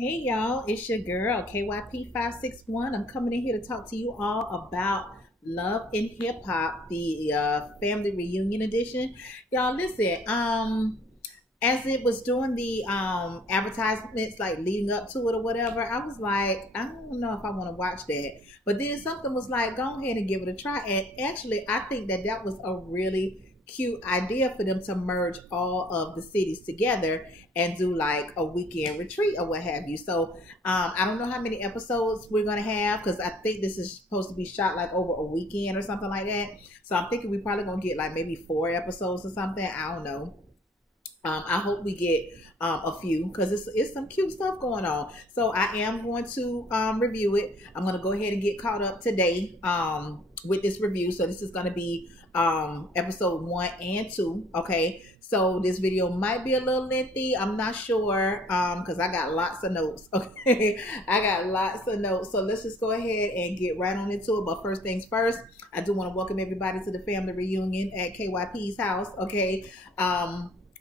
Hey y'all, it's your girl KYP561. I'm coming in here to talk to you all about Love and Hip Hop, the family reunion edition. Y'all listen, as it was doing the advertisements like leading up to it or whatever, I was like, I don't know if I want to watch that. But then something was like, go ahead and give it a try. And actually, I think that was a really cute idea for them to merge all of the cities together and do like a weekend retreat or what have you. So I don't know how many episodes we're gonna have because I think this is supposed to be shot like over a weekend or something like that. So I'm thinking we're probably gonna get like maybe 4 episodes or something. I don't know. I hope we get a few because it's some cute stuff going on. So I am going to review it. I'm going to go ahead and get caught up today with this review. So this is going to be episode 1 and 2. Okay, so this video might be a little lengthy. I'm not sure because I got lots of notes. Okay, I got lots of notes. So let's just go ahead and get right on into it. But first things first, I do want to welcome everybody to the family reunion at KYP's house. Okay.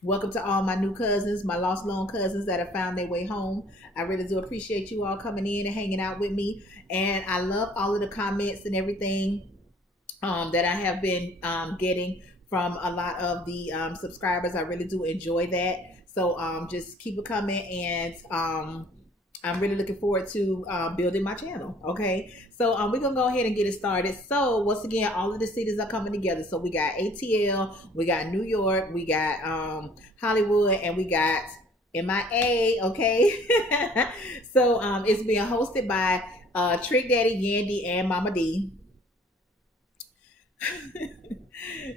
Welcome to all my new cousins, my lost long cousins that have found their way home. I really do appreciate you all coming in and hanging out with me. And I love all of the comments and everything that I have been getting from a lot of the subscribers. I really do enjoy that. So just keep it coming, and I'm really looking forward to building my channel. Okay, so we're gonna go ahead and get it started. So once again, all of the cities are coming together. So we got ATL, we got New York, we got Hollywood, and we got MIA. Okay, so it's being hosted by Trick Daddy, Yandy, and Mama D.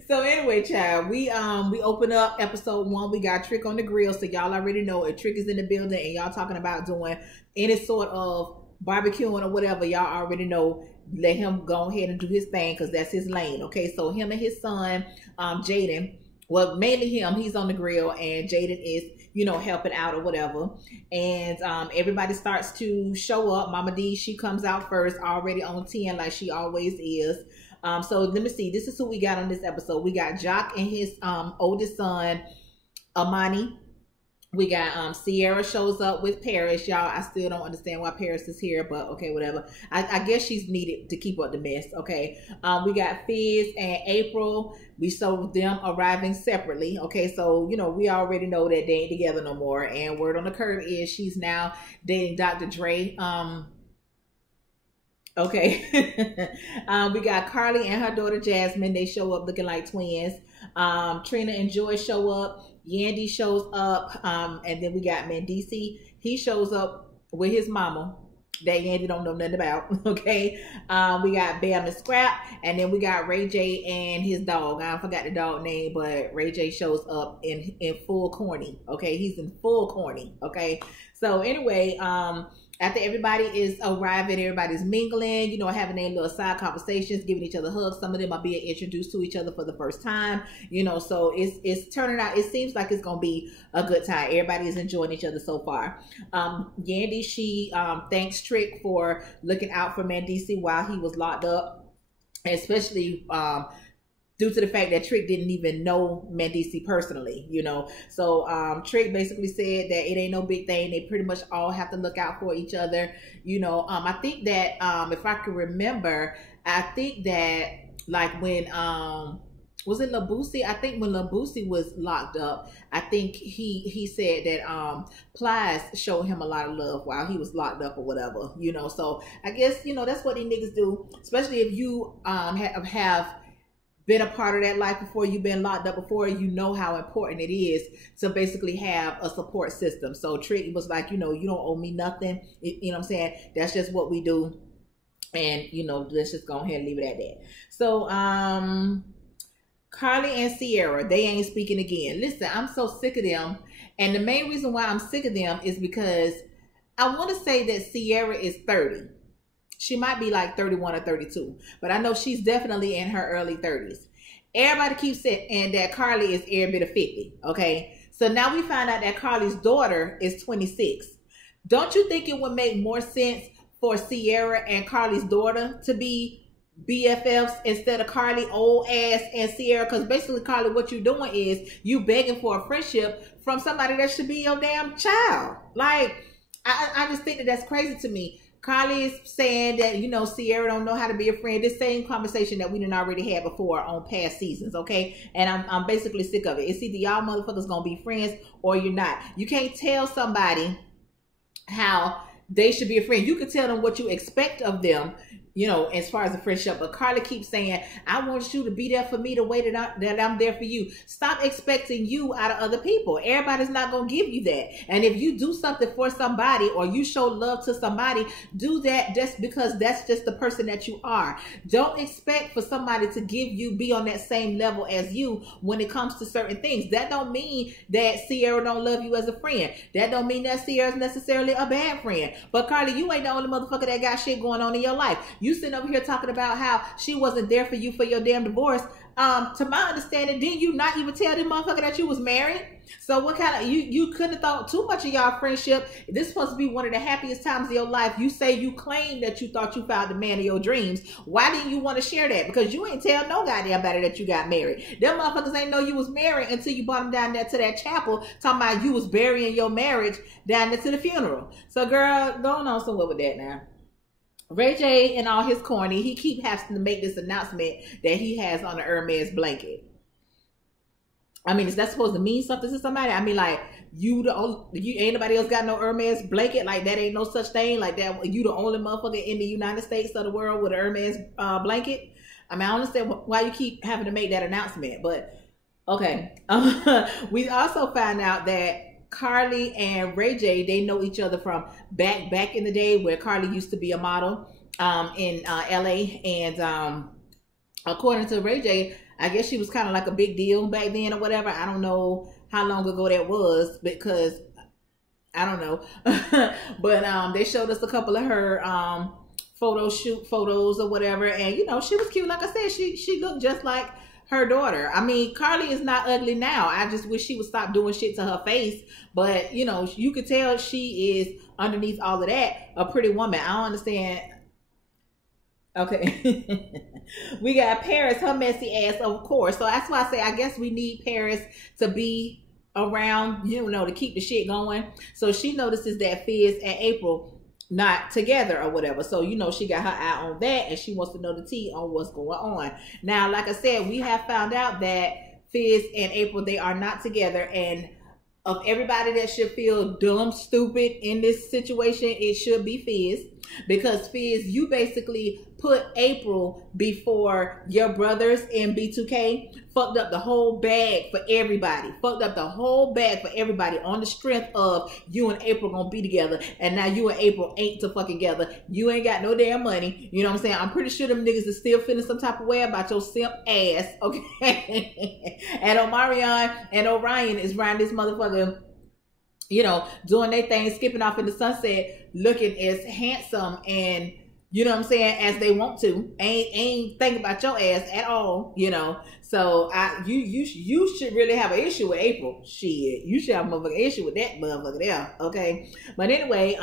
So anyway, child, we open up episode 1. We got Trick on the grill, so y'all already know if Trick is in the building and y'all talking about doing any sort of barbecuing or whatever, y'all already know. Let him go ahead and do his thing because that's his lane. Okay, so him and his son, Jaden. Well, mainly him. He's on the grill, and Jaden is, helping out or whatever. And everybody starts to show up. Mama D, she comes out first, already on 10 like she always is. So let me see. This is who we got on this episode. We got Jock and his oldest son, Amani. We got Sierra shows up with Paris. Y'all, I still don't understand why Paris is here, but okay, whatever. I guess she's needed to keep up the mess. Okay. We got Fizz and April. We saw them arriving separately. Okay, so we already know that they ain't together no more. And word on the curve is she's now dating Dr. Dre. Okay. We got Carly and her daughter Jasmine. They show up looking like twins. Trina and Joy show up. Yandy shows up. And then we got Mendici. He shows up with his mama that Yandy don't know nothing about. Okay. We got Bam and Scrap. And then we got Ray J and his dog. I forgot the dog name, but Ray J shows up in full corny. Okay. He's in full corny. Okay. So anyway, after everybody is arriving, everybody's mingling, having their little side conversations, giving each other hugs. Some of them are being introduced to each other for the first time, so it's turning out, it seems like it's going to be a good time. Everybody is enjoying each other so far. Yandy, she thanks Trick for looking out for Mendici while he was locked up, especially due to the fact that Trick didn't even know Mendici personally, So Trick basically said that it ain't no big thing. They pretty much all have to look out for each other. I think that if I could remember, I think that like when was it Labusi? I think when Labusi was locked up, I think he said that Plies showed him a lot of love while he was locked up or whatever, So I guess that's what these niggas do, especially if you have been a part of that life before, you've been locked up before, how important it is to basically have a support system. So Trick was like, you don't owe me nothing. You know what I'm saying? That's just what we do. And, let's just go ahead and leave it at that. So, Carly and Sierra, they ain't speaking again. Listen, I'm so sick of them. And the main reason why I'm sick of them is because I want to say that Sierra is 30. She might be like 31 or 32, but I know she's definitely in her early 30s. Everybody keeps saying that Carly is every bit of 50, okay? So now we find out that Carly's daughter is 26. Don't you think it would make more sense for Sierra and Carly's daughter to be BFFs instead of Carly old ass and Sierra? Because basically, Carly, what you're doing is you begging for a friendship from somebody that should be your damn child. Like, I just think that that's crazy to me. Carly is saying that, you know, Ciara don't know how to be a friend. This same conversation that we didn't already had before on past seasons, okay? And I'm basically sick of it. It's either y'all motherfuckers gonna be friends or you're not. You can't tell somebody how they should be a friend. You can tell them what you expect of them, you know, as far as a friendship. But Carly keeps saying, I want you to be there for me the way that I'm there for you. Stop expecting you out of other people. Everybody's not going to give you that. And if you do something for somebody or you show love to somebody, do that just because that's just the person that you are. Don't expect for somebody to be on that same level as you when it comes to certain things. That don't mean that Ciara don't love you as a friend. That don't mean that Ciara's necessarily a bad friend. But Carly, you ain't the only motherfucker that got shit going on in your life. You sitting over here talking about how she wasn't there for you for your damn divorce. To my understanding, didn't you not even tell this motherfucker that you was married? So what kind of, you couldn't have thought too much of y'all friendship. This is supposed to be one of the happiest times of your life. You say you claim that you thought you found the man of your dreams. Why didn't you want to share that? Because you ain't tell no goddamn better that you got married. Them motherfuckers ain't know you was married until you brought them down there to that chapel talking about you was burying your marriage down there to the funeral. So girl, going on somewhere with that now. Ray J and all his corny, he keep having to make this announcement that he has on the Hermes blanket. I mean, is that supposed to mean something to somebody? I mean, like, you ain't nobody else got no Hermes blanket? Like, that ain't no such thing? Like, that you the only motherfucker in the United States of the world with an Hermes blanket? I mean, I don't understand why you keep having to make that announcement, but okay. We also found out that Carly and Ray J, they know each other from back in the day where Carly used to be a model in LA. And according to Ray J, I guess she was kind of like a big deal back then or whatever. I don't know how long ago that was because I don't know. But they showed us a couple of her photos or whatever. And, you know, she was cute. Like I said, she looked just like her daughter. I mean, Carly is not ugly now. I just wish she would stop doing shit to her face. But, you know, you could tell she is, underneath all of that, a pretty woman. I don't understand. Okay. We got Paris, her messy ass, of course. So that's why I say I guess we need Paris to be around, you know, to keep the shit going. So she notices that Fizz and April not together or whatever. So, you know, she got her eye on that and she wants to know the tea on what's going on. Now, like I said, we have found out that Fizz and April, they are not together. And of everybody that should feel dumb, stupid in this situation, it should be Fizz. Because Fizz, you basically put April before your brothers in B2K, fucked up the whole bag for everybody. Fucked up the whole bag for everybody on the strength of you and April gonna be together. And now you and April ain't to fucking together. You ain't got no damn money. You know what I'm saying? I'm pretty sure them niggas is still feeling some type of way about your simp ass. Okay? And Omarion and Orion is riding this motherfucker, you know, doing their thing, skipping off in the sunset, looking as handsome and, you know what I'm saying, as they want to. Ain't thinking about your ass at all, you know. So you should really have an issue with April. Shit, you should have a motherfucking issue with that motherfucker there, okay? But anyway,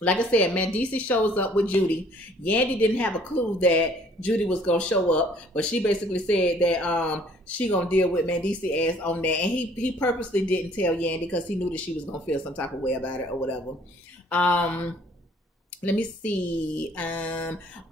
like I said, Mendeecees shows up with Judy. Yandy didn't have a clue that Judy was gonna show up, but she basically said that she gonna deal with Mendeecees ass on that, and he purposely didn't tell Yandy because he knew that she was gonna feel some type of way about it or whatever. Let me see.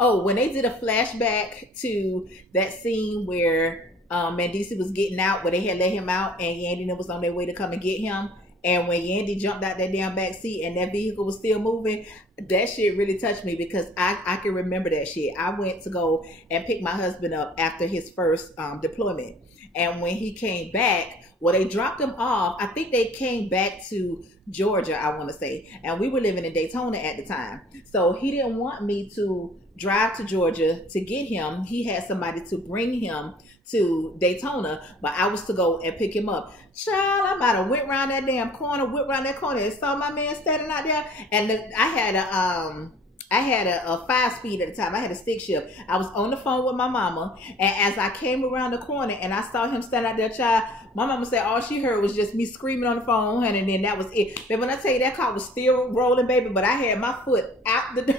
Oh, when they did a flashback to that scene where Mendeecees was getting out, where they had let him out, and Yandy was on their way to come and get him. And when Yandy jumped out that damn back seat and that vehicle was still moving, that shit really touched me because I can remember that shit. I went to go and pick my husband up after his first deployment. And when he came back, well, they dropped him off. I think they came back to Georgia, I want to say. And we were living in Daytona at the time. So he didn't want me to drive to Georgia to get him. He had somebody to bring him to Daytona, but I was to go and pick him up. Child, I might have went around that damn corner, and saw my man standing out there. And I had a 5-speed at the time. I had a stick shift. I was on the phone with my mama, and as I came around the corner and I saw him standing out there, child, my mama said all she heard was just me screaming on the phone, honey, and then that was it. But when I tell you, that car was still rolling, baby, but I had my foot out the door.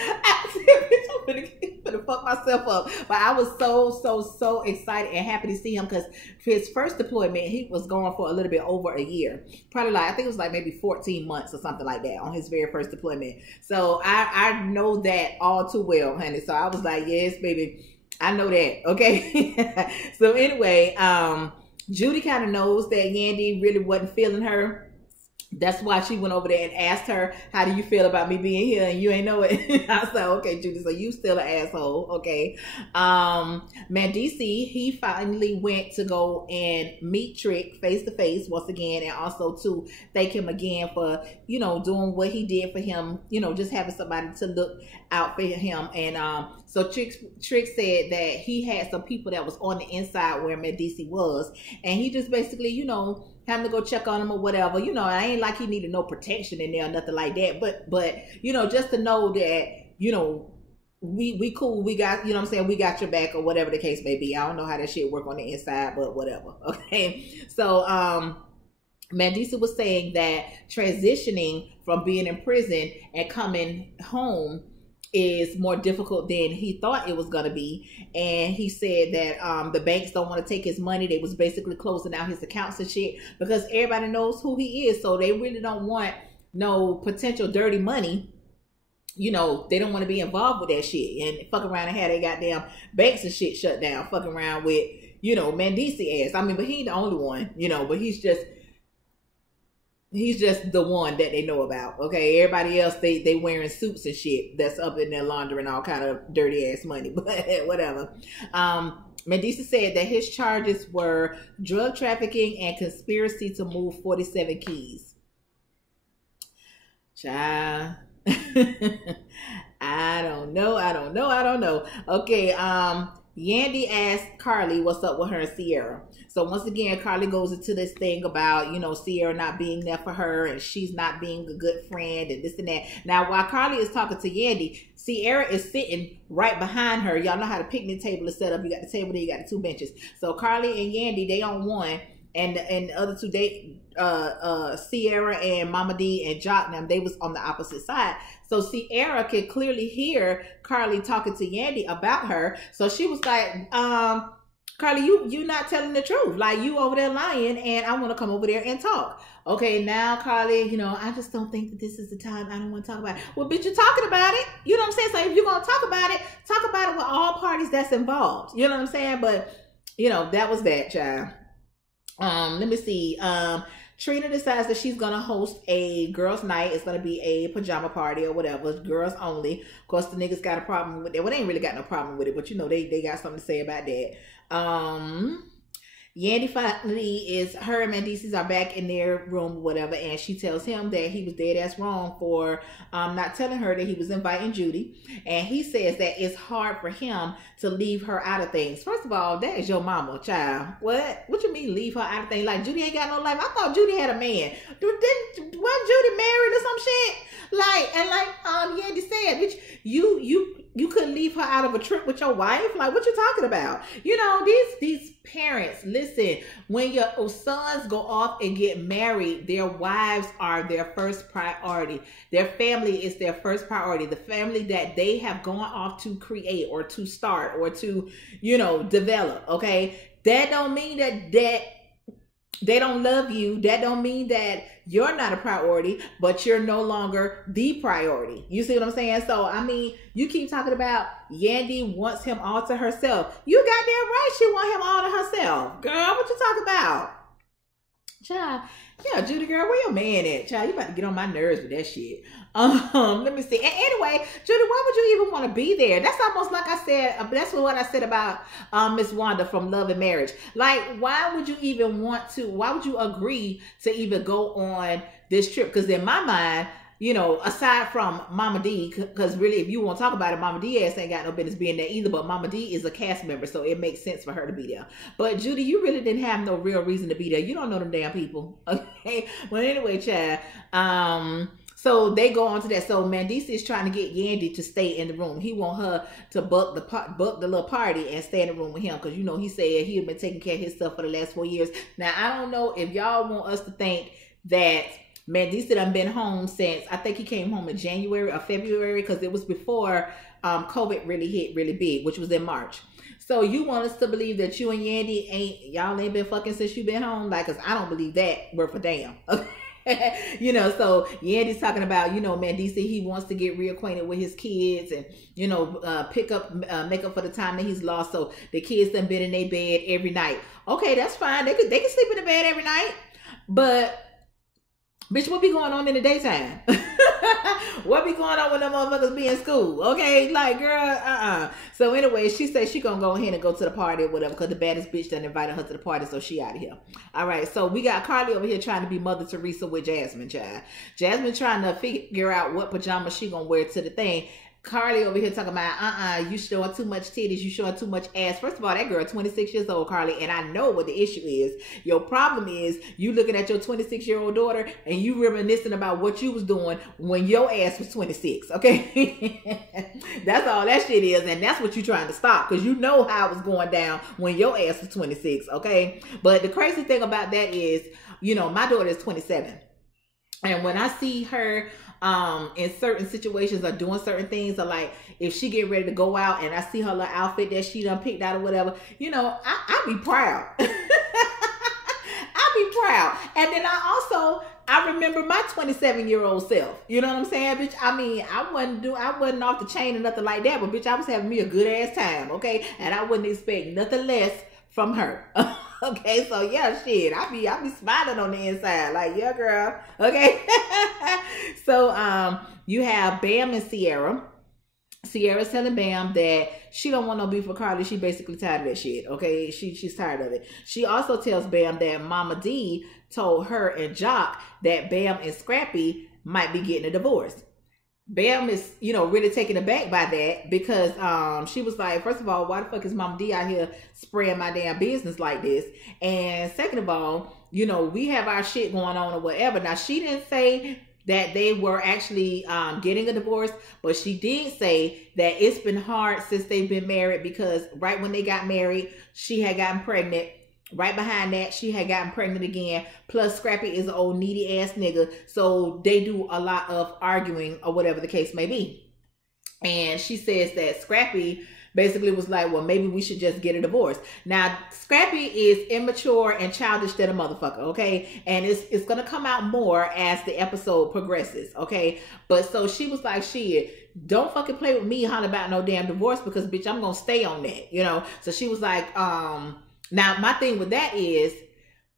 I said, bitch, I'm finna get finna fuck myself up. But I was so excited and happy to see him because his first deployment, he was gone for a little bit over a year. Probably like, I think it was like maybe 14 months or something like that on his very first deployment. So I know that all too well, honey. So I was like, yes, baby, I know that. Okay. So anyway, Judy kind of knows that Yandy really wasn't feeling her. That's why she went over there and asked her, how do you feel about me being here? And you ain't know it. I said, okay, Judy, so you still an asshole. Okay. Mendeecees, he finally went to go and meet Trick face to face once again. And also to thank him again for, you know, doing what he did for him, you know, just having somebody to look out for him. And, so Trick said that he had some people that was on the inside where Mendeecees was. And he just basically, you know, having to go check on him or whatever. You know, I ain't like he needed no protection in there or nothing like that. But you know, just to know that, you know, we cool, we got, you know what I'm saying, we got your back or whatever the case may be. I don't know how that shit work on the inside, but whatever. Okay. So Mendeecees was saying that transitioning from being in prison and coming home is more difficult than he thought it was going to be. And he said that the banks don't want to take his money. They was basically closing out his accounts and shit because everybody knows who he is. So they really don't want no potential dirty money. You know, they don't want to be involved with that shit and fuck around and have their goddamn banks and shit shut down, fucking around with, you know, Mendeecees ass. I mean, but he ain't the only one, you know, but he's just the one that they know about. Okay, everybody else, they wearing suits and shit that's up in there laundering all kind of dirty ass money. But whatever. Mendeecees said that his charges were drug trafficking and conspiracy to move 47 keys. Child. I don't know. Okay, Yandy asked Carly what's up with her and Sierra. So once again, Carly goes into this thing about, you know, Sierra not being there for her and she's not being a good friend and this and that. Now, while Carly is talking to Yandy, Sierra is sitting right behind her. Y'all know how the picnic table is set up. You got the table there, you got the two benches. So Carly and Yandy, they on one. And the other two, Sierra and Mama D and Jock, them, they was on the opposite side. So Sierra could clearly hear Carly talking to Yandy about her. So she was like, Carly, you not telling the truth. Like, you over there lying, and I want to come over there and talk. Okay, now, Carly, you know, I just don't think that this is the time. I don't want to talk about it. Well, bitch, you're talking about it. You know what I'm saying? So if you're going to talk about it with all parties that's involved. You know what I'm saying? But, you know, that was that, child. Let me see. Trina decides that she's gonna host a girls' night. It's gonna be a pajama party or whatever, girls only. Of course, the niggas got a problem with it. Well, they ain't really got no problem with it, but you know, they got something to say about that. Yandy finally is, her and Mendeecees are back in their room or whatever, and she tells him that he was dead ass wrong for not telling her that he was inviting Judy. And he says that it's hard for him to leave her out of things. First of all, that is your mama, child. What you mean leave her out of things? Like, Judy ain't got no life. I thought Judy had a man. Wasn't Judy married or some shit? Like, and like Yandy said, which you couldn't leave her out of a trip with your wife? Like, what you talking about? You know, these parents, listen, when your sons go off and get married, their wives are their first priority. Their family is their first priority. The family that they have gone off to create or to start or to, you know, develop, okay? That don't mean that they don't love you. That don't mean that you're not a priority, but you're no longer the priority. You see what I'm saying? So, I mean, you keep talking about Yandy wants him all to herself. You goddamn right she want him all to herself. Girl, what you talking about? Child, yeah, Judy girl, where your man at? Child, you about to get on my nerves with that shit. Let me see. And anyway, Judy, why would you even want to be there? That's almost like I said, that's what I said about Miss Wanda from Love and Marriage. Like, why would you even want to, why would you agree to even go on this trip? Because in my mind, you know, aside from Mama D, because really, if you want to talk about it, Mama D ass ain't got no business being there either, but Mama D is a cast member, so it makes sense for her to be there. But Judy, you really didn't have no real reason to be there. You don't know them damn people. Okay? Well, anyway, Chad, so they go on to that. So Mendeecees is trying to get Yandy to stay in the room. He want her to book the little party and stay in the room with him, because, you know, he said he had been taking care of his stuff for the last 4 years. Now, I don't know if y'all want us to think that Mandisa done been home since, I think he came home in January or February, because it was before COVID really hit really big, which was in March. So you want us to believe that you and Yandy y'all ain't been fucking since you been home? Like, cause I don't believe that word for damn. You know, so Yandy's talking about, you know, Mandisa, he wants to get reacquainted with his kids and, you know, pick up, make up for the time that he's lost. So the kids done been in their bed every night. Okay, that's fine. They can sleep in the bed every night. But bitch, what be going on in the daytime? What be going on when them motherfuckers be in school? Okay, like, girl, So anyway, she said she gonna go ahead and go to the party or whatever, because the baddest bitch done invited her to the party, so she out of here. All right, so we got Carly over here trying to be Mother Teresa with Jasmine, child. Jasmine trying to figure out what pajamas she gonna wear to the thing. Carly over here talking about, you showing too much titties, you showing too much ass. First of all, that girl 26 years old, Carly, and I know what the issue is. Your problem is you looking at your 26-year-old daughter and you reminiscing about what you was doing when your ass was 26, okay? That's all that shit is, and that's what you trying to stop, because you know how it was going down when your ass was 26, okay? But the crazy thing about that is, you know, my daughter is 27. And when I see her in certain situations or doing certain things, or like if she get ready to go out and I see her little outfit that she done picked out or whatever, you know, I be proud. I be proud. And then I remember my 27-year-old self. You know what I'm saying, bitch? I mean, I wasn't off the chain or nothing like that, but bitch, I was having me a good ass time, okay? And I wouldn't expect nothing less from her. Okay, so yeah, shit, I be smiling on the inside, like, yeah, girl. Okay. So you have Bam and Sierra. Sierra's telling Bam that she don't want no beef with Carly. She basically tired of that shit. Okay, she's tired of it. She also tells Bam that Mama D told her and Jock that Bam and Scrappy might be getting a divorce. Bam is, you know, really taken aback by that, because she was like, first of all, why the fuck is Mama D out here spraying my damn business like this? And second of all, you know, we have our shit going on or whatever. Now, she didn't say that they were actually getting a divorce, but she did say that it's been hard since they've been married, because right when they got married, she had gotten pregnant. Right behind that, she had gotten pregnant again. Plus, Scrappy is an old needy ass nigga. So they do a lot of arguing or whatever the case may be. And she says that Scrappy basically was like, well, maybe we should just get a divorce. Now, Scrappy is immature and childish than a motherfucker, okay? And it's going to come out more as the episode progresses, okay? But so she was like, shit, don't fucking play with me, holler about no damn divorce, because, bitch, I'm going to stay on that, you know? So she was like, now, my thing with that is,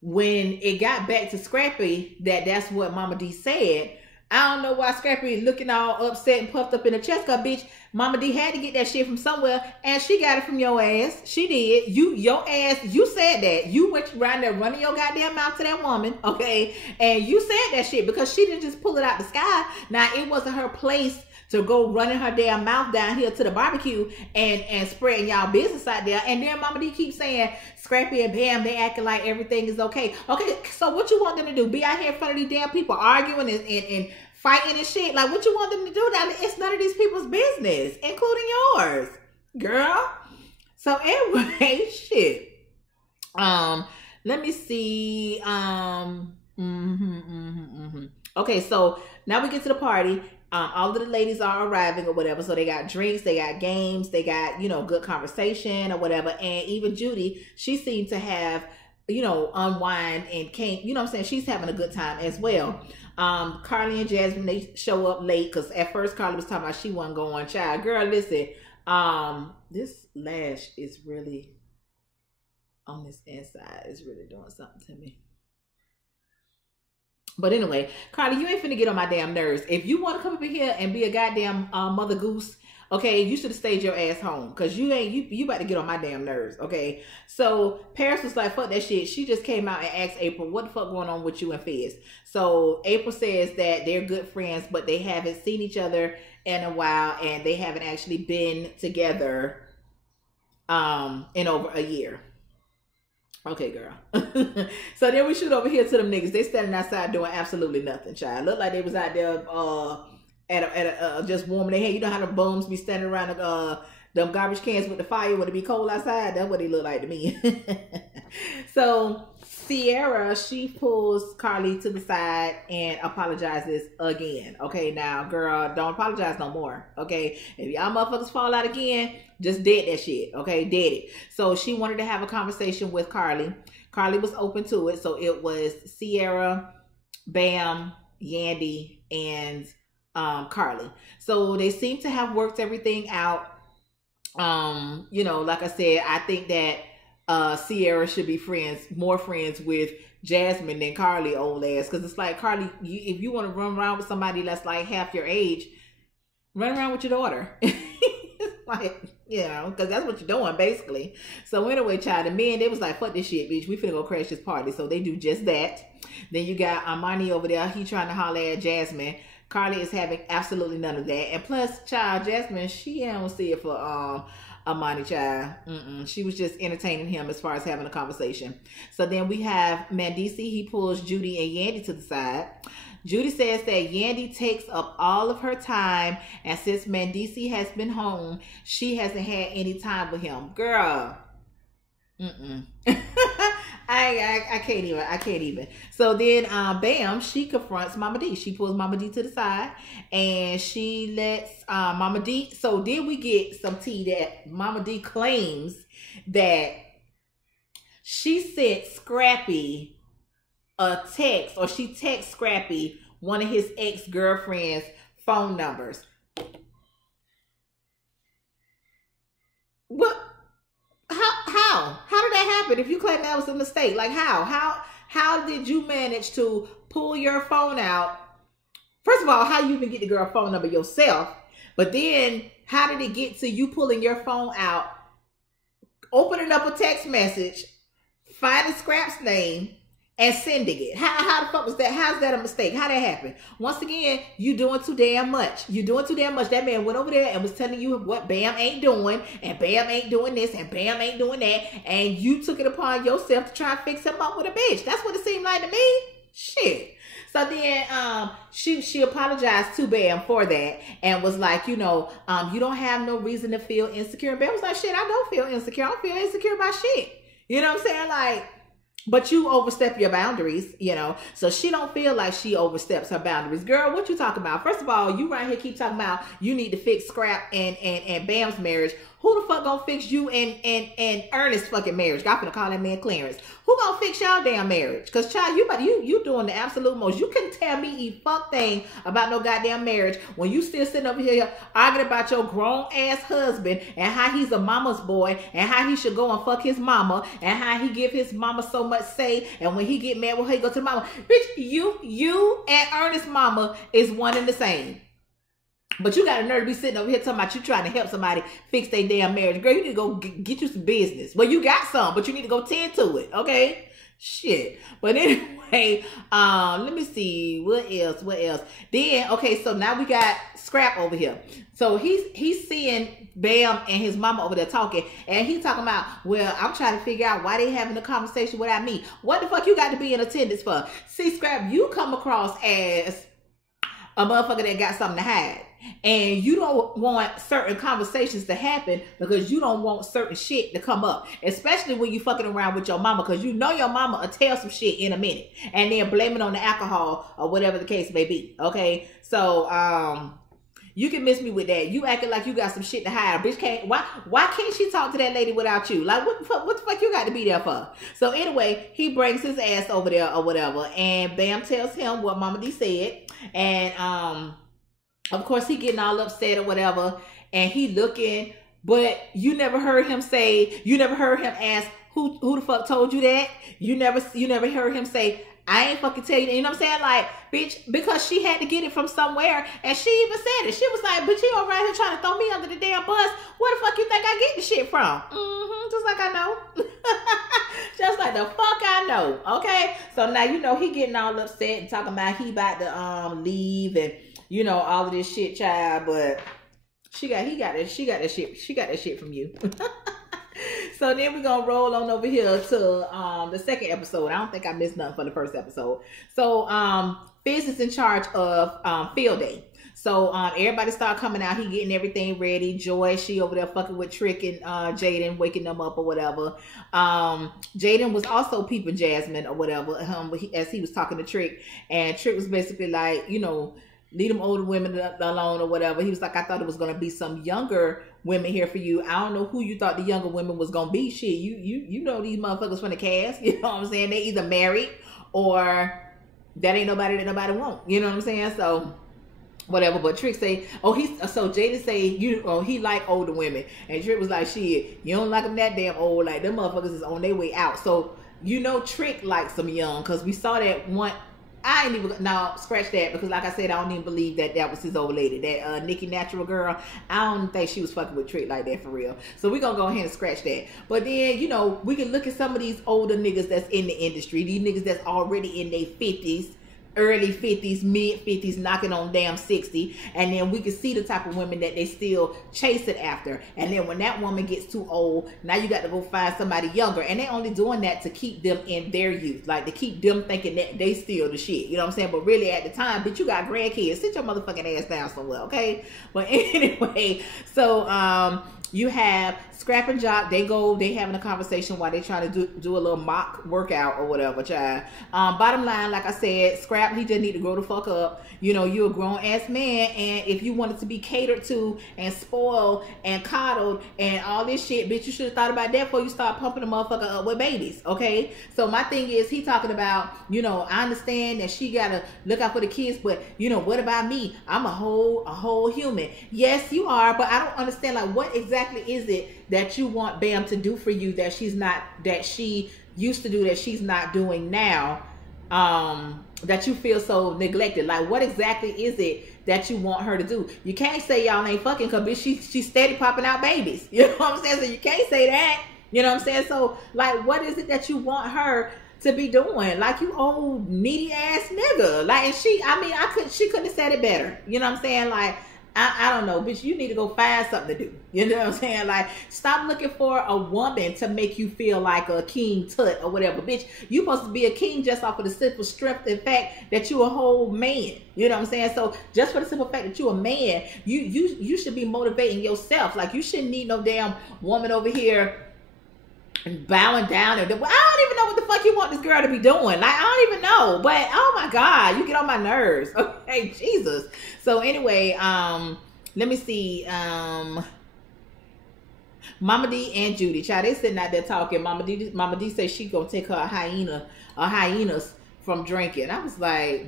when it got back to Scrappy, that's what Mama D said, I don't know why Scrappy looking all upset and puffed up in the chest, cause bitch, Mama D had to get that shit from somewhere, and she got it from your ass. She did. Your ass, you said that. You went around there running your goddamn mouth to that woman, okay? And you said that shit because she didn't just pull it out the sky. Now, it wasn't her place to go running her damn mouth down here to the barbecue and spreading y'all business out there. And then Mama D keeps saying, Scrappy and Bam, they acting like everything is okay. Okay, so what you want them to do? Be out here in front of these damn people arguing and fighting and shit? Like, what you want them to do now? It's none of these people's business, including yours, girl. So anyway, shit. Let me see. Okay, so now we get to the party. All of the ladies are arriving or whatever. So they got drinks, they got games, they got, you know, good conversation or whatever. And even Judy, she seemed to have, you know, unwind and came, you know what I'm saying? She's having a good time as well. Carly and Jasmine, they show up late because at first Carly was talking about she wasn't going. Child, girl, listen, this lash is really on this inside. It's really doing something to me. But anyway, Carly, you ain't finna get on my damn nerves. If you want to come up in here and be a goddamn mother goose, okay, you should have stayed your ass home, because you about to get on my damn nerves, okay? So Paris was like, fuck that shit. She just came out and asked April, what the fuck going on with you and Fizz? So April says that they're good friends, but they haven't seen each other in a while, and they haven't actually been together in over a year. Okay, girl. So then we shoot over here to them niggas. They standing outside doing absolutely nothing, child. Look like they was out there just warming their head. You know how the bums be standing around them garbage cans with the fire when it be cold outside? That's what they look like to me. So Sierra, she pulls Carly to the side and apologizes again. Okay, now, girl, don't apologize no more. Okay, if y'all motherfuckers fall out again, just dead that shit. Okay, dead it. So she wanted to have a conversation with Carly. Carly was open to it. So it was Sierra, Bam, Yandy, and Carly. So they seem to have worked everything out. You know, like I said, I think that Sierra should be more friends with Jasmine than Carly old ass, because it's like, Carly, if you want to run around with somebody that's like half your age, run around with your daughter. Like, you know, because that's what you're doing basically. So anyway, child, the men, they was like, fuck this shit, bitch, we finna go crash this party. So they do just that. Then you got Armani over there, he trying to holler at Jasmine. Carly is having absolutely none of that. And plus, child, Jasmine, she don't see it for Armani, child. She was just entertaining him as far as having a conversation. So then we have Mandisi. He pulls Judy and Yandy to the side. Judy says that Yandy takes up all of her time, and since Mandisi has been home, she hasn't had any time with him. Girl. I can't even. So then Bam, she confronts Mama D. She pulls Mama D to the side and she lets Mama D. So then we get some tea that Mama D claims that she sent Scrappy a text, or she texted Scrappy one of his ex-girlfriend's phone numbers. What? How did that happen? If you claim that was a mistake, like how did you manage to pull your phone out? First of all, how you even get the girl phone number yourself? But then how did it get to you pulling your phone out, opening up a text message, finding Scrap's name, and sending it? How the fuck was that? How's that a mistake? How that happen? Once again, you doing too damn much. You doing too damn much. That man went over there and was telling you what Bam ain't doing, and Bam ain't doing this, and Bam ain't doing that, and you took it upon yourself to try and fix him up with a bitch. That's what it seemed like to me. Shit. So then she apologized to Bam for that and was like, you know, you don't have no reason to feel insecure. And Bam was like, shit, I don't feel insecure. I don't feel insecure about shit. You know what I'm saying? Like, but you overstep your boundaries, you know. So she don't feel like she oversteps her boundaries. Girl, what you talking about? First of all, you right here keep talking about you need to fix Scrap and Bam's marriage. Who the fuck gonna fix you and Ernest's fucking marriage? I'm gonna call that man Clarence. Who gonna fix y'all damn marriage? Cause child, you doing the absolute most. You couldn't tell me a fuck thing about no goddamn marriage when you still sitting over here arguing about your grown ass husband and how he's a mama's boy and how he should go and fuck his mama and how he give his mama so much say, and when he get mad with her, he go to the mama. Bitch, you and Ernest's mama is one and the same. But you got a nerve to be sitting over here talking about you trying to help somebody fix their damn marriage. Girl, you need to go get you some business. Well, you got some, but you need to go tend to it, okay? Shit. But anyway, let me see. What else? Then, okay, so now we got Scrap over here. So he's seeing Bam and his mama over there talking, and he talking about, well, I'm trying to figure out why they having a conversation without me. What the fuck you got to be in attendance for? See, Scrap, you come across as a motherfucker that got something to hide. And you don't want certain conversations to happen because you don't want certain shit to come up. Especially when you fucking around with your mama, because you know your mama will tell some shit in a minute and then blame it on the alcohol or whatever the case may be. Okay? So, you can miss me with that. You acting like you got some shit to hide. Bitch can't, why can't she talk to that lady without you? Like, what the fuck you got to be there for? So anyway, he brings his ass over there or whatever, and Bam tells him what Mama D said. And, of course, he getting all upset or whatever, and he looking, but you never heard him ask, who the fuck told you that? You never heard him say, I ain't fucking tell you that. You know what I'm saying? Like, bitch, because she had to get it from somewhere, and she even said it. She was like, but you right here trying to throw me under the damn bus. Where the fuck you think I get the shit from? Just like I know. Just like the fuck I know. Okay? So now, you know, he getting all upset and talking about he about to leave and, you know, all of this shit, child, but she got that shit from you. So then we're gonna roll on over here to the second episode. I don't think I missed nothing for the first episode. So Fizz is in charge of field day. So everybody start coming out. He getting everything ready. Joy, she over there fucking with Trick and Jaden, waking them up or whatever. Jaden was also peeping Jasmine or whatever, as he was talking to Trick, and Trick was basically like, you know, leave them older women alone or whatever. He was like, I thought it was gonna be some younger women here for you. I don't know who you thought the younger women was gonna be. Shit, you know these motherfuckers from the cast. You know what I'm saying? They either married or that ain't nobody that nobody want. You know what I'm saying? So whatever. But Trick say, so Jaden say he like older women, and Trick was like, shit, you don't like them that damn old. Like them motherfuckers is on their way out. So you know Trick likes them young, because we saw that one. I ain't even, now scratch that, because like I said, I don't even believe that was his old lady, that Nikki Natural girl. I don't think she was fucking with Trick like that for real. So we gonna go ahead and scratch that. But then, you know, we can look at some of these older niggas that's in the industry, these niggas that's already in their 50s, early 50s, mid 50s, knocking on damn 60, and then we can see the type of women that they still chasing after. And then when that woman gets too old, now you got to go find somebody younger, and they only doing that to keep them in their youth, like to keep them thinking that they still the shit, you know what I'm saying? But really at the time, bitch, you got grandkids, sit your motherfucking ass down somewhere, okay? But anyway, so you have Scrap and Jock, they having a conversation while they trying to do a little mock workout or whatever, child. Bottom line, like I said, Scrap, he just need to grow the fuck up. You know, you're a grown-ass man, and if you wanted to be catered to and spoiled and coddled and all this shit, bitch, you should have thought about that before you start pumping the motherfucker up with babies, okay? So my thing is, he talking about, you know, I understand that she gotta look out for the kids, but, you know, what about me? I'm a whole human. Yes, you are, but I don't understand, like, what exactly is it that you want Bam to do for you that she used to do that she's not doing now, that you feel so neglected? Like, what exactly is it that you want her to do? You can't say y'all ain't fucking, because bitch, she's steady popping out babies. You know what I'm saying? So you can't say that. You know what I'm saying? So, like, what is it that you want her to be doing? Like, you old needy ass nigga. Like, and she couldn't have said it better. You know what I'm saying? Like, I don't know, bitch, you need to go find something to do. You know what I'm saying? Like, stop looking for a woman to make you feel like a king tut or whatever. Bitch, you supposed to be a king just off of the simple strength and fact that you a whole man. You know what I'm saying? So just for the simple fact that you a man, you should be motivating yourself. Like, you shouldn't need no damn woman over here and bowing down. And I don't even know what the fuck you want this girl to be doing. Like, I don't even know. But oh my God, you get on my nerves. Okay, Jesus. So anyway, let me see. Mama D and Judy, child, they sitting out there talking. Mama D says she gonna take her hyenas from drinking. I was like,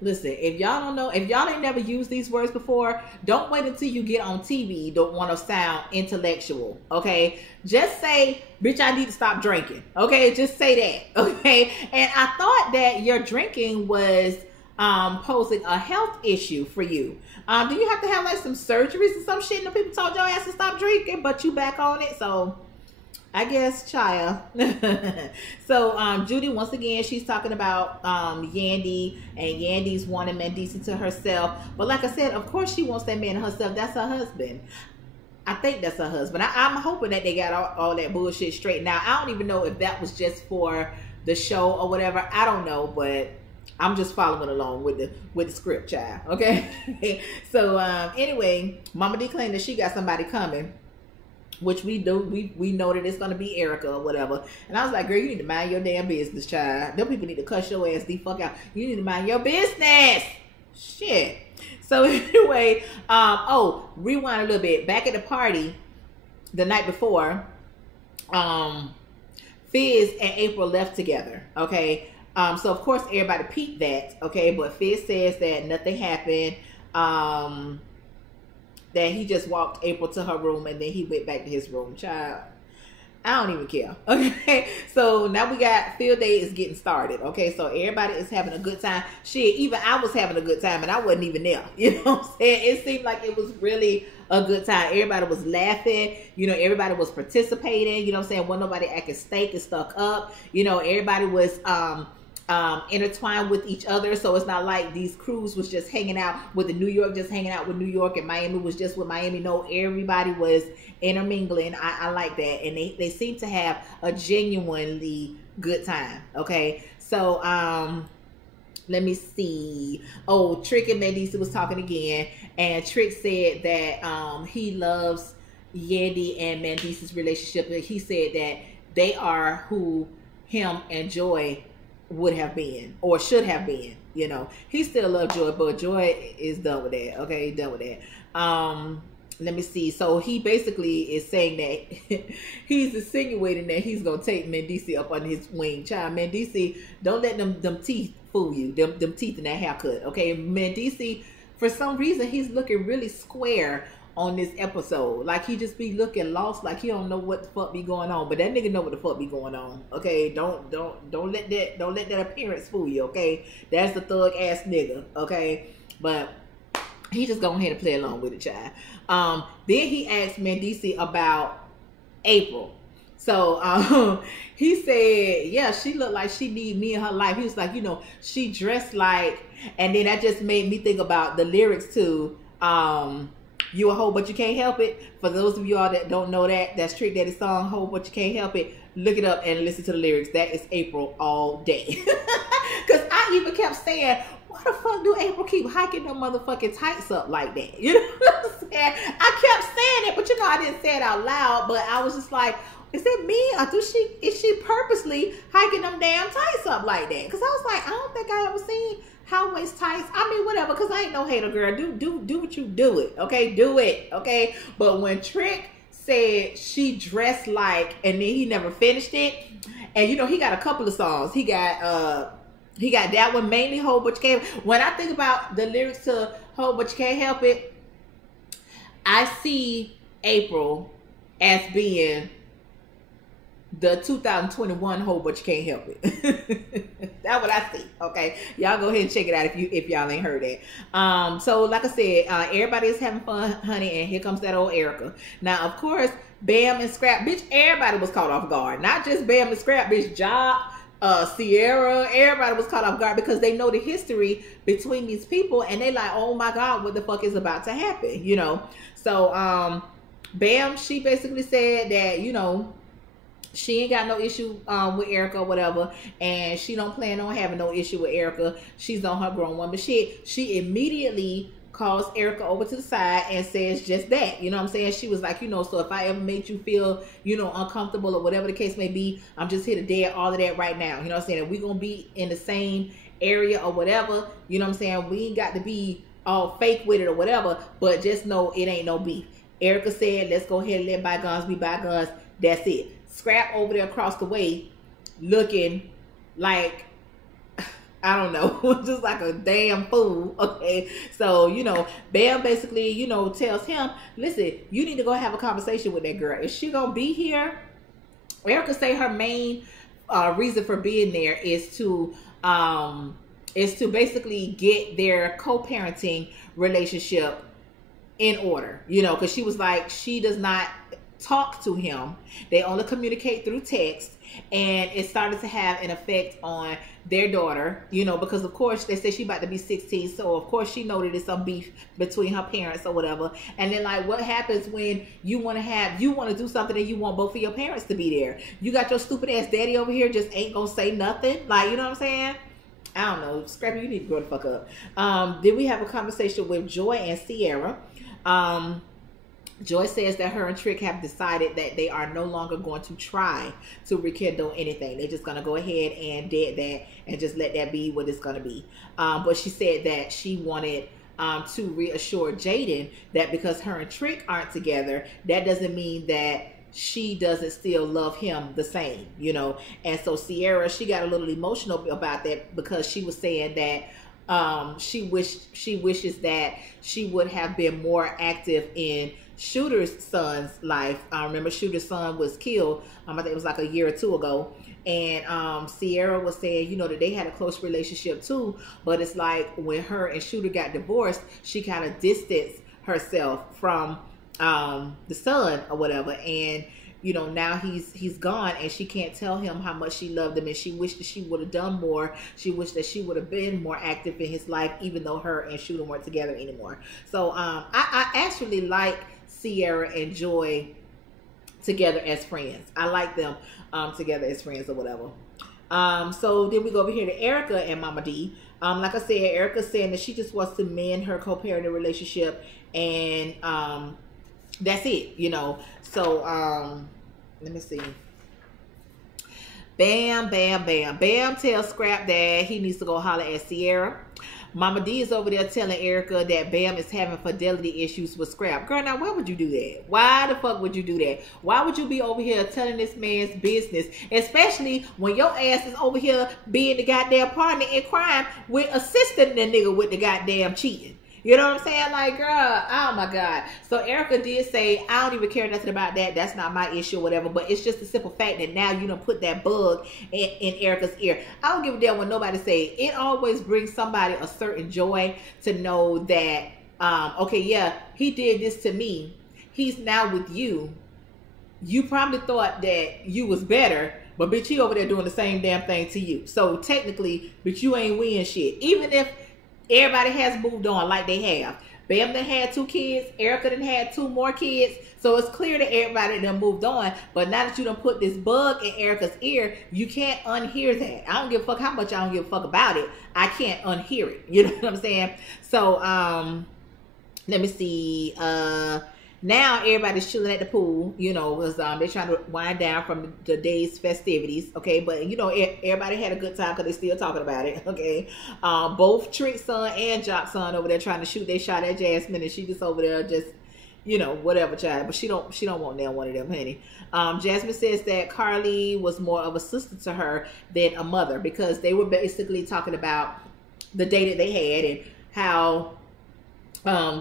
listen, if y'all don't know, if y'all ain't never used these words before, don't wait until you get on TV. Don't want to sound intellectual, okay? Just say, bitch, I need to stop drinking, okay? Just say that, okay? And I thought that your drinking was posing a health issue for you. Do you have to have like some surgeries or some shit? And people told your ass to stop drinking, but you back on it, so I guess, child. So, Judy, once again, she's talking about Yandy, and Yandy's wanting man decent to herself. But like I said, of course she wants that man herself. That's her husband. I think that's her husband. I'm hoping that they got all that bullshit straightened out. I don't even know if that was just for the show or whatever. I don't know, but I'm just following along with the script, child. Okay. So, anyway, Mama D claimed that she got somebody coming, which we do. We know that it's gonna be Erica or whatever. And I was like, girl, you need to mind your damn business, child. Them people need to cuss your ass the fuck out. You need to mind your business. Shit. So anyway, rewind a little bit. Back at the party the night before, Fizz and April left together. Okay. So of course everybody peeped that. Okay, but Fizz says that nothing happened. That he just walked April to her room and then he went back to his room. Child, I don't even care. Okay, so now we got field day is getting started. Okay, so everybody is having a good time. Shit, even I was having a good time and I wasn't even there. You know what I'm saying? It seemed like it was really a good time. Everybody was laughing. You know, everybody was participating. You know what I'm saying? Wasn't nobody acting steak and stuck up. You know, everybody was intertwined with each other. So it's not like these crews was just hanging out with the New York, just hanging out with New York, and Miami was just with Miami. No, everybody was intermingling. I like that. And they seem to have a genuinely good time. Okay. So Let me see. Oh, Trick and Mendeecees was talking again, and Trick said that he loves Yandy and Mendeecees' relationship. And he said that they are who him and Joy would have been or should have been. You know, he still loves Joy, but Joy is done with that. Okay, done with that. Let me see. So he basically is saying that he's insinuating that he's gonna take Mendeecees up under his wing. Child, Mendeecees, don't let them teeth fool you. Them teeth in that haircut. Okay, Mendeecees, for some reason he's looking really square on this episode. Like he just be looking lost, like he don't know what the fuck be going on. But that nigga know what the fuck be going on. Okay, don't let that appearance fool you. Okay, that's the thug ass nigga. Okay, but he just go ahead and play along with it, child. Then he asked Mendeecees about April. So he said, yeah, she looked like she need me in her life. He was like, you know, she dressed like, and then that just made me think about the lyrics to You a Hoe But You Can't Help It. For those of y'all that don't know that, that's Trick Daddy's song, Hoe But You Can't Help It. Look it up and listen to the lyrics. That is April all day. Because I even kept saying, why the fuck do April keep hiking them motherfucking tights up like that? You know what I'm saying? I kept saying it, but you know, I didn't say it out loud, but I was just like, is it me? Or is she purposely hiking them damn tights up like that? Because I was like, I don't think I ever seen high waist tights. I mean, whatever, because I ain't no hater, girl. Do what you do it, okay? Do it, okay? But when Trick said she dressed like, and then he never finished it, and you know, he got a couple of songs. He got that one, mainly Hoe But You Can't. When I think about the lyrics to Hoe But You Can't Help It, I see April as being the 2021 Hoe But You Can't Help It. That's what I see. Okay, y'all go ahead and check it out if y'all ain't heard that. So like I said, everybody is having fun, honey, and here comes that old Erica. Now, of course, Bam and Scrap, bitch, everybody was caught off guard. Not just Bam and Scrap, bitch, Job, Sierra, everybody was caught off guard because they know the history between these people, and they like, oh my God, what the fuck is about to happen, you know? So Bam, she basically said that, you know, she ain't got no issue with Erica or whatever, and she don't plan on having no issue with Erica. She's on her grown woman shit. She immediately calls Erica over to the side and says just that. You know what I'm saying? She was like, you know, so if I ever made you feel, you know, uncomfortable or whatever the case may be, I'm just here to dead all of that right now. You know what I'm saying? If we gonna be in the same area or whatever, you know what I'm saying? We ain't got to be all fake with it or whatever, but just know it ain't no beef. Erica said, let's go ahead and let bygones be bygones. That's it. Scrap over there across the way looking like, I don't know, just like a damn fool. Okay, so you know, Bam basically, you know, tells him, listen, you need to go have a conversation with that girl. Is she gonna be here? Erica say her main reason for being there is to basically get their co-parenting relationship in order, you know, because she was like, she does not talk to him. They only communicate through text, and it started to have an effect on their daughter, you know, because of course they say she about to be 16, so of course she noted there's some beef between her parents or whatever. And then like, what happens when you want to do something and you want both of your parents to be there? You got your stupid ass daddy over here just ain't gonna say nothing, like, you know what I'm saying? I don't know, Scrappy, you need to grow the fuck up. Then we have a conversation with Joy and Sierra. Joy says that her and Trick have decided that they are no longer going to try to rekindle anything. They're just going to go ahead and dead that and just let that be what it's going to be. But she said that she wanted to reassure Jaden that because her and Trick aren't together, that doesn't mean that she doesn't still love him the same, you know. And so Sierra, she got a little emotional about that because she was saying that she wishes that she would have been more active in Shooter's son's life. I remember Shooter's son was killed, I think it was like a year or two ago, and Sierra was saying, you know, that they had a close relationship too, but it's like when her and Shooter got divorced, she kind of distanced herself from the son or whatever, and you know, now he's gone, and she can't tell him how much she loved him, and she wished that she would have done more. She wished that she would have been more active in his life, even though her and Shooter weren't together anymore. So I actually like Sierra and Joy together as friends. I like them together as friends or whatever. So then we go over here to Erica and Mama D. Like I said, Erica's saying that she just wants to mend her co-parenting relationship, and that's it, you know. So let me see. Bam tells Scrap that he needs to go holler at Sierra. Mama D is over there telling Erica that Bam is having fidelity issues with Scrap. Girl, now why would you do that? Why the fuck would you do that? Why would you be over here telling this man's business? Especially when your ass is over here being the goddamn partner in crime with assisting the nigga with the goddamn cheating. You know what I'm saying? Like, girl, oh my God. So Erica did say, I don't even care nothing about that. That's not my issue or whatever. But it's just the simple fact that now you done put that bug in Erica's ear. I don't give a damn what nobody say. It always brings somebody a certain joy to know that, okay, yeah, he did this to me. He's now with you. You probably thought that you was better, but bitch, he over there doing the same damn thing to you. So technically, bitch, you ain't winning shit. Even if everybody has moved on like they have. Bam done had 2 kids. Erica done had 2 more kids. So it's clear that everybody done moved on. But now that you done put this bug in Erica's ear, you can't unhear that. I don't give a fuck how much I don't give a fuck about it. I can't unhear it. You know what I'm saying? So, let me see. Now everybody's chilling at the pool, you know, because they're trying to wind down from the day's festivities, okay? But, you know, everybody had a good time because they're still talking about it, okay? Both Trick's son and Jock's son over there trying to shoot their shot at Jasmine, and she just over there just, you know, whatever, child. But she don't want that one of them, honey. Jasmine says that Carly was more of a sister to her than a mother, because they were basically talking about the day that they had and how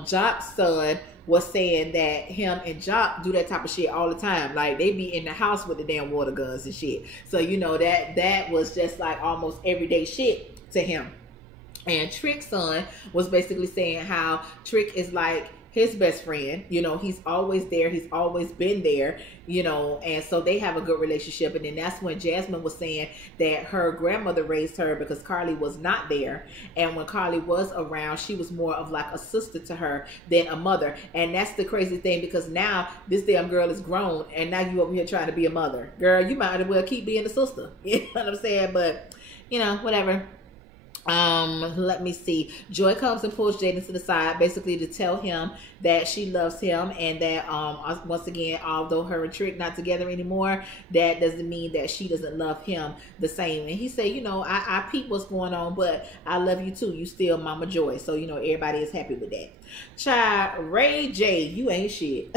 Jock's son was saying that him and Jock do that type of shit all the time. Like, they be in the house with the damn water guns and shit. So, you know, that was just like almost everyday shit to him. And Trick's son was basically saying how Trick is like his best friend. You know, he's always there. He's always been there, you know, and so they have a good relationship. And then that's when Jasmine was saying that her grandmother raised her because Carly was not there. And when Carly was around, she was more of like a sister to her than a mother. And that's the crazy thing, because now this damn girl is grown and now you over here trying to be a mother. Girl, you might as well keep being a sister. You know what I'm saying? But, you know, whatever. Let me see. Joy comes and pulls Jaden to the side, basically to tell him that she loves him, and that once again, although her and Trick not together anymore, that doesn't mean that she doesn't love him the same. And he said, you know, I peep what's going on, but I love you too. You still Mama Joy. So, you know, everybody is happy with that. Child, Ray J, you ain't shit.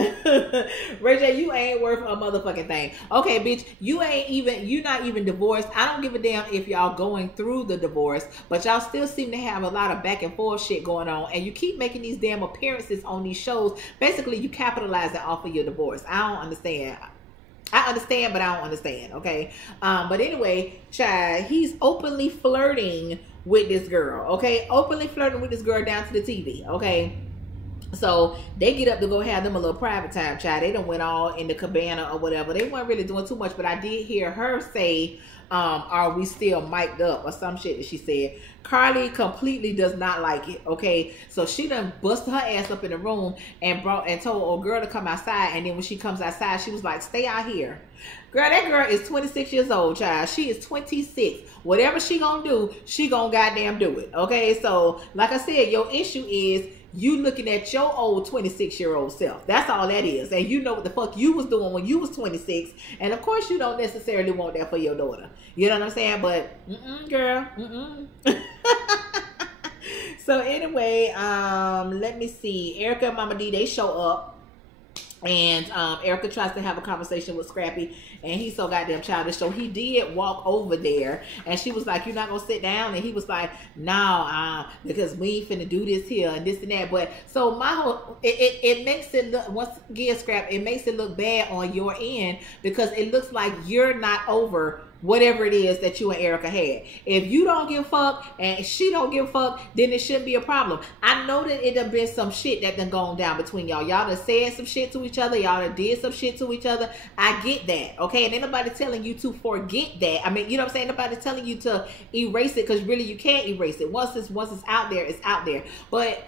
Ray J, you ain't worth a motherfucking thing. Okay, bitch, you not even divorced. I don't give a damn if y'all going through the divorce, but y'all still seem to have a lot of back and forth shit going on, and you keep making these damn appearances on these shows. Basically, you capitalizing off of your divorce. I don't understand. I understand, but I don't understand, okay? But anyway, child, he's openly flirting with this girl, okay? Openly flirting with this girl down to the TV, okay? So they get up to go have them a little private time, child. They done went all in the cabana or whatever. They weren't really doing too much, but I did hear her say, are we still mic'd up, or some shit that she said. Carly completely does not like it, okay? So she done busted her ass up in the room and told old girl to come outside, and then when she comes outside, she was like, stay out here. Girl, that girl is 26 years old, child. She is 26. Whatever she gonna do, she gonna goddamn do it, okay? So, like I said, your issue is you looking at your old 26-year-old self. That's all that is. And you know what the fuck you was doing when you was 26. And of course you don't necessarily want that for your daughter. You know what I'm saying? But, girl. So anyway, let me see. Erica and Mama D, they show up. And Erica tries to have a conversation with Scrappy, and he's so goddamn childish. So he did walk over there, and she was like, you're not gonna sit down? And he was like, no, because we ain't finna do this here and this and that. But so my whole it makes it look, once again, Scrap, it makes it look bad on your end, because it looks like you're not over whatever it is that you and Erica had. If you don't give a fuck and she don't give a fuck, then it shouldn't be a problem. I know that it done been some shit that done gone down between y'all. Y'all done said some shit to each other. Y'all done did some shit to each other. I get that, okay? And ain't nobody telling you to forget that. I mean, you know what I'm saying? Nobody's telling you to erase it, because really you can't erase it. Once it's out there, it's out there. But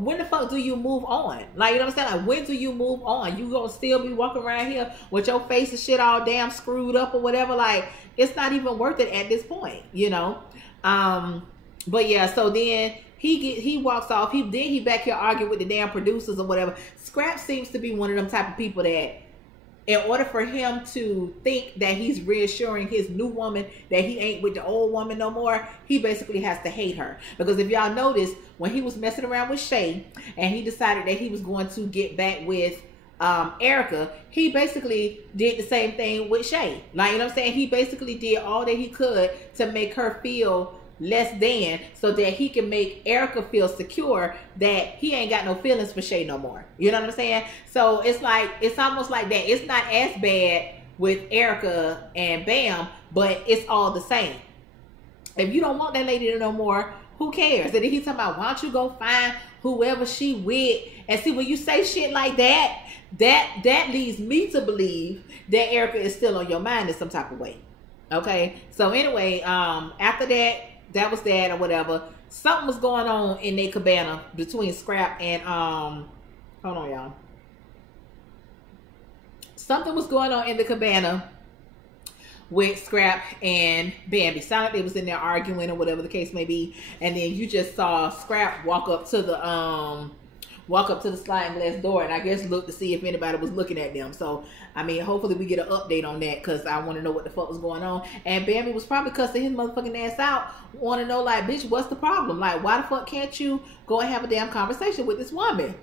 when the fuck do you move on? Like, you know what I'm saying? Like, when do you move on? You gonna still be walking around here with your face and shit all damn screwed up or whatever? Like, it's not even worth it at this point, you know? But yeah, so then he walks off. He back here arguing with the damn producers or whatever. Scrap seems to be one of them type of people that, in order for him to think that he's reassuring his new woman that he ain't with the old woman no more, he basically has to hate her. Because if y'all notice, when he was messing around with Shay and he decided that he was going to get back with Erica, he basically did the same thing with Shay. Like, you know what I'm saying? He basically did all that he could to make her feel less than, so that he can make Erica feel secure that he ain't got no feelings for Shay no more. You know what I'm saying? So it's like, it's almost like that. It's not as bad with Erica and Bam, but it's all the same. If you don't want that lady no more, who cares? And then he's talking about, why don't you go find whoever she with? And see, when you say shit like that, that leads me to believe that Erica is still on your mind in some type of way. Okay, so anyway, after that was that or whatever. Something was going on in their cabana between Scrap and hold on, y'all. Something was going on in the cabana with Scrap and Bambi. Sounded like they was in there arguing or whatever the case may be. And then you just saw Scrap walk up to the sliding glass door, and I guess look to see if anybody was looking at them. So, I mean, hopefully we get an update on that, because I want to know what the fuck was going on. And Bambi was probably cussing his motherfucking ass out, want to know, like, bitch, what's the problem? Like, why the fuck can't you go and have a damn conversation with this woman?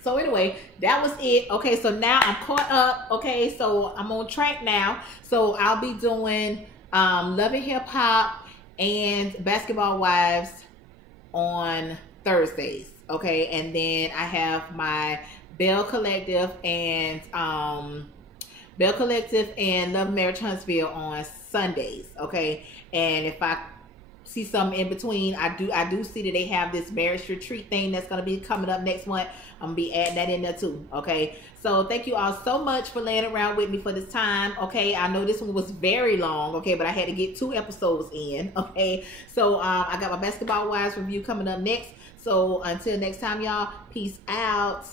So anyway, that was it. Okay, so now I'm caught up. Okay, so I'm on track now. So I'll be doing Love and Hip Hop and Basketball Wives on Thursdays. Okay, and then I have my Bell Collective and Love Marriage Huntsville on Sundays. Okay, and if I see something in between, I do see that they have this marriage retreat thing that's gonna be coming up next month. I'm gonna be adding that in there too. Okay, so thank you all so much for laying around with me for this time. Okay, I know this one was very long. Okay, but I had to get 2 episodes in. Okay, so I got my Basketball Wives review coming up next. So until next time, y'all, peace out.